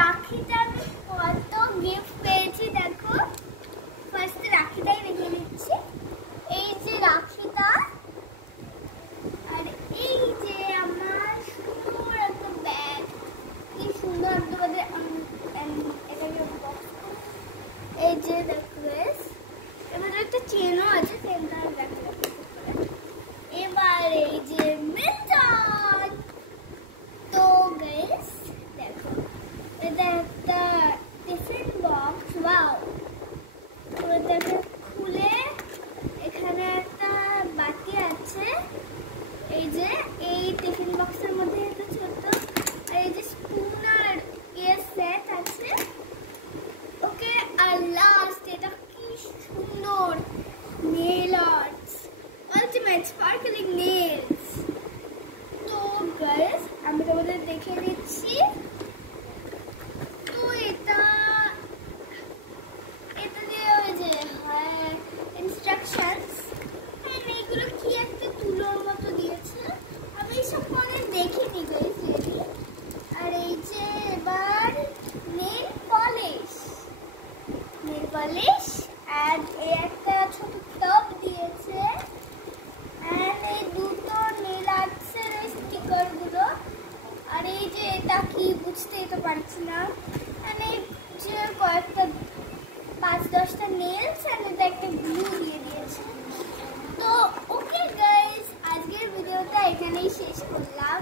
রাখিতে আমি কত গিফট পেয়েছি দেখো। ফার্স্ট রাখিটাই রেখে দিচ্ছি। এই যে রাখিটা, আর এই যে আমার সুন্দর একটা ব্যাগ, কি সুন্দর তোমাদের এটাকে বক্স। এই যে দেখো এবার একটা চেনও আছে, চেনটা আমি রাখলাম। এবার এই যে মিল্টন। তো গাইস দেখো, এটা একটা টিফিন বক্স। ওয়াও, এটাকে খুলে এখানে একটা বাটি আছে। এই যে এই টিফিন বক্সের মধ্যে একটা ছোট, আর এই যে স্পুন আর এর সেট আছে। ওকে, আর লাস্ট এটা কি সুন্দর nail arts, ultimate sparkling nails. তো গাইস আমি তোমাদের দেখে দিচ্ছি। তো এটা দিয়ে ওই যে ইনস্ট্রাকশনস, এইগুলো কি একটা তুলোর মতো দিয়েছে। আমি সব পরে দেখিনি গাইস রেডি। আর এই যে এবার নেল পলিশ, আর এই একটা ছোট টব দিয়েছে। আর এই দুটো নেল আর্টসের স্টিকার গুলো। আর এই যে এটা কি বুঝতেই তো পারছি না। আর এই যে কয়েকটা 5-10টা নেলস, আর এটা একটা গ্লু দিয়ে দিয়েছে। তো ওকে গাইস, আজকের ভিডিওটা এখানেই শেষ করলাম।